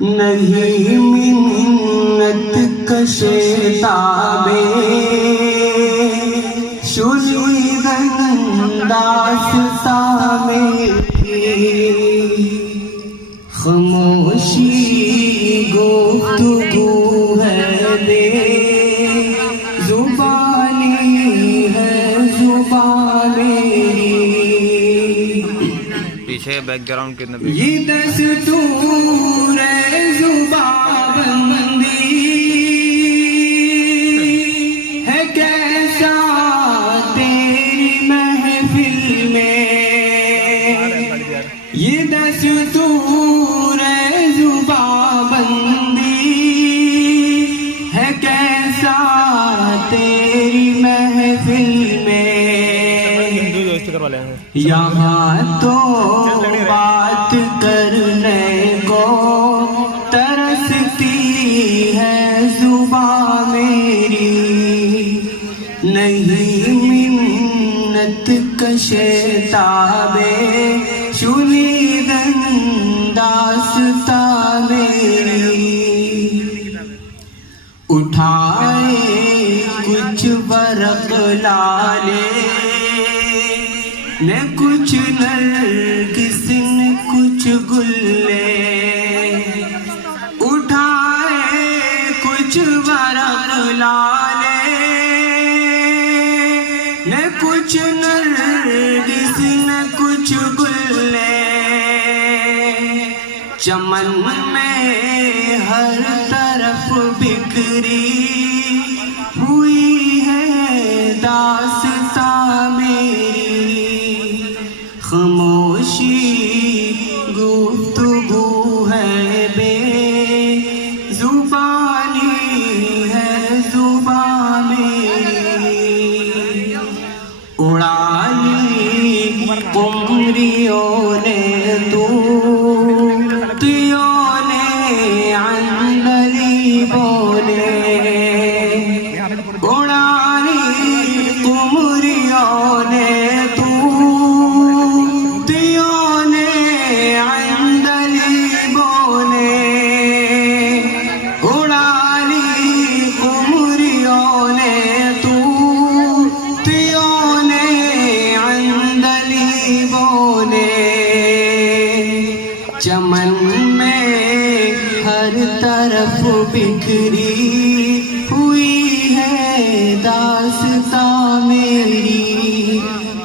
نہیں منت کشے تابے شنیدن داستہ میری خاموشی گفتگو ہے بے زبانی ہے زبان میری پیچھے بیک گراؤنڈ کتنے یہ دستور ہے زبان بندی ہے کیسا تیری محفل میں یہ دستور ہے زبان بندی ہے کیسا تیری محفل میں یہاں تو بات کرنے کو ترستی ہے زبان میری نہیں منت کشے تابے شنیدن داستہ میری اٹھائے کچھ ورق لالے نے کچھ نرگس نے کچھ گلے اٹھائے کچھ ورق لالے نے کچھ نرگس نے کچھ گلے چمن میں ہر طرف بکھری ہوئی ہے داستاں میری خاموشی گفتگو ہے بے زبانی ہے زبان میری اڑا لی قمریوں نے طوطیوں نے عندلیبوں نے اڑا لی قمریوں نے چمن میں ہر طرف بکھری ہوئی ہے داستاں میری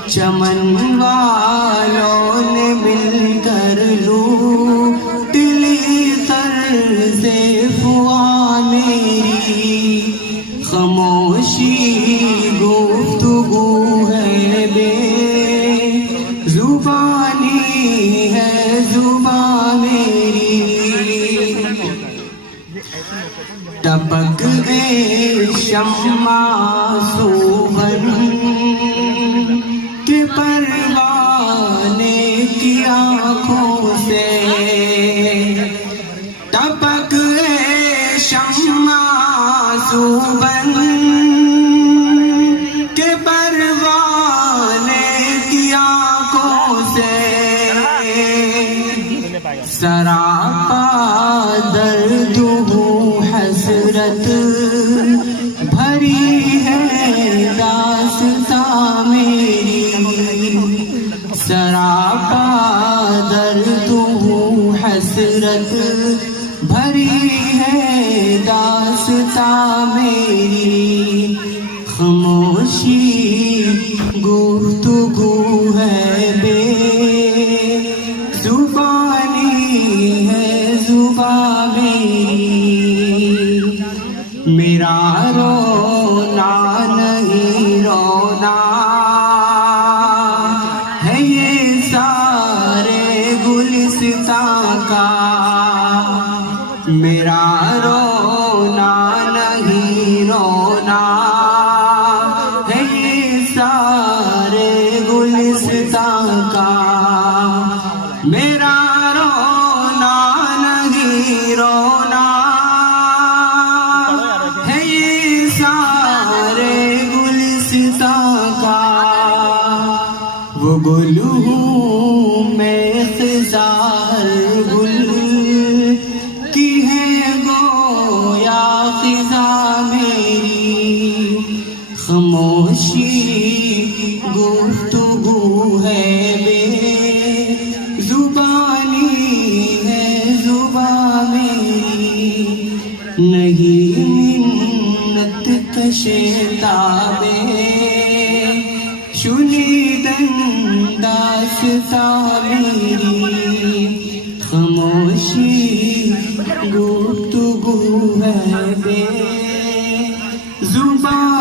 چمن والوں نے مل کر لوٹ لی طرز فغاں میری خاموشی گفتگو ہے بے زبانی ہے زبان میری ٹپک گئے شمع سوبن کے پروانے کی آنکھوں سے ٹپک گئے شمع سوبن کے پروانے کی آنکھوں سے سراپا درد ہوں حسرت بھری ہے داستاں میری سراپا درد ہوں حسرت بھری ہے داستاں میری خاموشی گفتگو ہے بے زبانی ہے زبان میری میرا رونا نہیں رونا ہے یہ سارے گلستاں کا میرا رونا نہیں رونا ہے یہ سارے گلستاں کا میرا رونا نہیں رونا ہے یہ سارے گلستاں کا وہ گل ہوں میں خزار گل کی میں شنیدن داستان میری خاموشی گفتگو ہے بے زبان